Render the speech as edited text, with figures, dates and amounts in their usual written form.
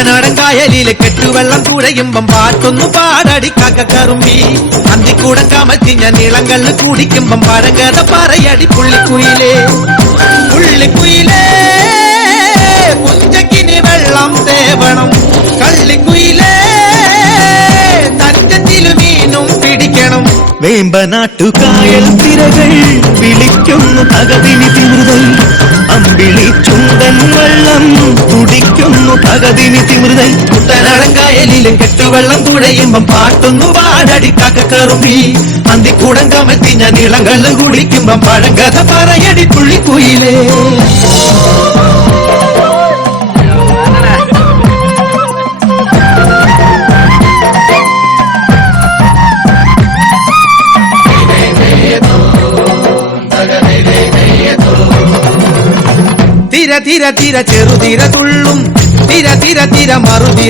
കുട്ടനാടൻ കായലിലെ കെട്ടുവെള്ളം കുഴയുമ്പം പാട്ടൊന്നു പാടടി കാക്കക്കറുമ്പി അന്തിക്കൂടം കമത്തിഞ്ഞ നീളങ്കല്ല് കുടിക്കുമ്പം പഴങ്കഥ പറയടി പുള്ളിക്കുയിലേ പുള്ളിക്കുയിലേ പുഞ്ചക്കിനി വെള്ളം തേവണം കള്ളിക്കുയിലേ തഞ്ചത്തില് മീനും പിടിക്കണം വേമ്പനാട്ടുകായൽ തിരകൾ വിളിക്കുന്നു തകതിനി തിമൃതൽ അമ്പിളി ചുണ്ടൻ വെള്ളം തുടിക്കുന്നു തകതിനി തിമൃതൽ കുട്ടനാടൻ കായലിലും കെട്ടുവെള്ളം തുഴയുമ്പം പാട്ടൊന്നു പാടടി കാക്കക്കറുമ്പി അന്തിക്കൂടം കമത്തിഞ്ഞ നീളങ്കല്ല് കുടിക്കുമ്പം പഴങ്കഥ പറയടി പുള്ളിക്കുയിലേ തിര തിര തിര ചെറുതിര തുള്ളും തിര തിര തിര മറുതിര